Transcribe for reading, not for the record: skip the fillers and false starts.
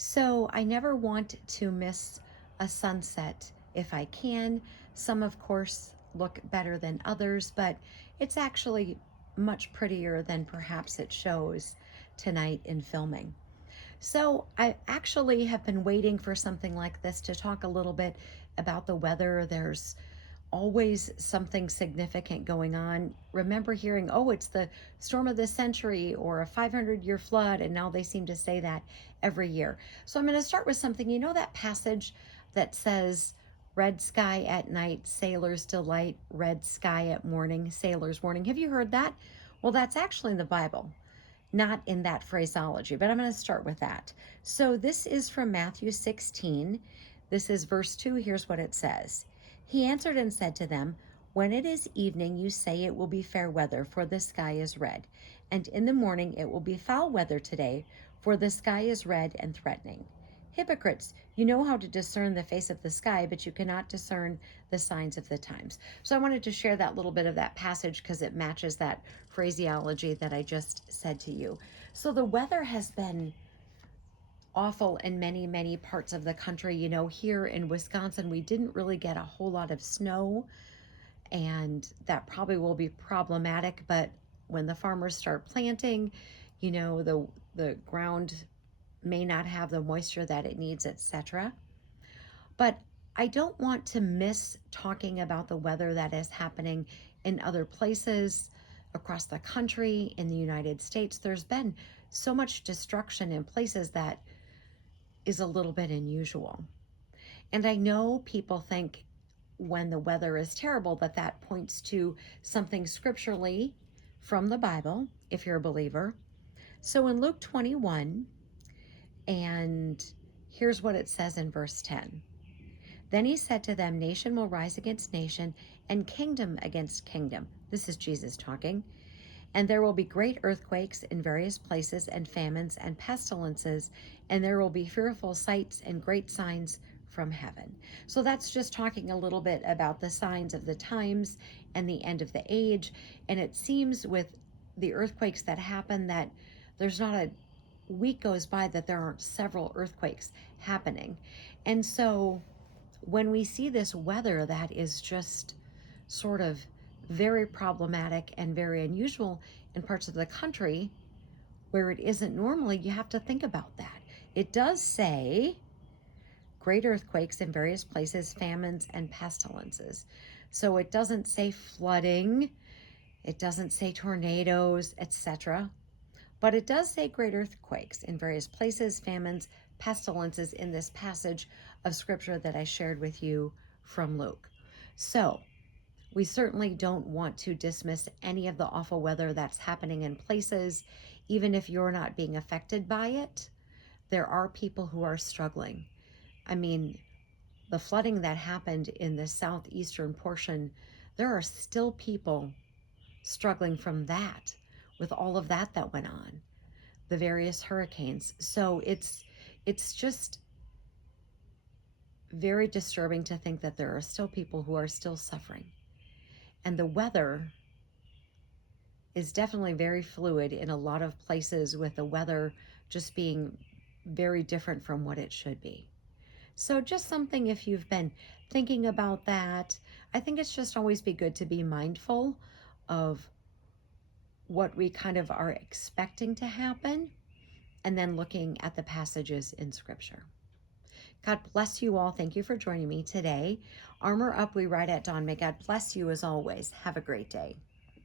So I never want to miss a sunset if I can. Some, of course, look better than others, but it's actually much prettier than perhaps it shows tonight in filming. So I actually have been waiting for something like this to talk a little bit about the weather. There's always something significant going on. Remember hearing, oh, it's the storm of the century or a 500-year flood, and now they seem to say that every year. So I'm going to start with something. You know that passage that says, red sky at night, sailor's delight, red sky at morning, sailor's warning. Have you heard that? Well, that's actually in the Bible, not in that phraseology, but I'm going to start with that. So this is from Matthew 16. This is verse 2. Here's what it says. He answered and said to them, when it is evening, you say it will be fair weather, for the sky is red. And in the morning it will be foul weather today, for the sky is red and threatening. Hypocrites, you know how to discern the face of the sky, but you cannot discern the signs of the times. So I wanted to share that little bit of that passage because it matches that phraseology that I just said to you. So the weather has been awful in many, many parts of the country. You know, here in Wisconsin, we didn't really get a whole lot of snow, and that probably will be problematic. But when the farmers start planting, you know, the ground may not have the moisture that it needs, etc. But I don't want to miss talking about the weather that is happening in other places across the country, in the United States. There's been so much destruction in places that is a little bit unusual. And I know people think when the weather is terrible that that points to something scripturally from the Bible, if you're a believer. So in Luke 21, and here's what it says in verse 10. Then he said to them, nation will rise against nation and kingdom against kingdom. This is Jesus talking. And there will be great earthquakes in various places, and famines and pestilences, and there will be fearful sights and great signs from heaven. So that's just talking a little bit about the signs of the times and the end of the age. And it seems with the earthquakes that happen that there's not a week goes by that there aren't several earthquakes happening. And so when we see this weather that is just sort of very problematic and very unusual in parts of the country where it isn't normally, you have to think about that. It does say great earthquakes in various places, famines and pestilences. So it doesn't say flooding, it doesn't say tornadoes, etc. But it does say great earthquakes in various places, famines, pestilences in this passage of scripture that I shared with you from Luke. So we certainly don't want to dismiss any of the awful weather that's happening in places, even if you're not being affected by it. There are people who are struggling. I mean, the flooding that happened in the southeastern portion, there are still people struggling from that with all of that that went on, the various hurricanes. So it's just very disturbing to think that there are still people who are still suffering. And the weather is definitely very fluid in a lot of places, with the weather just being very different from what it should be. So just something, if you've been thinking about that, I think it's just always be good to be mindful of what we kind of are expecting to happen, and then looking at the passages in scripture. God bless you all. Thank you for joining me today. Armor up, we ride at dawn. May God bless you as always. Have a great day.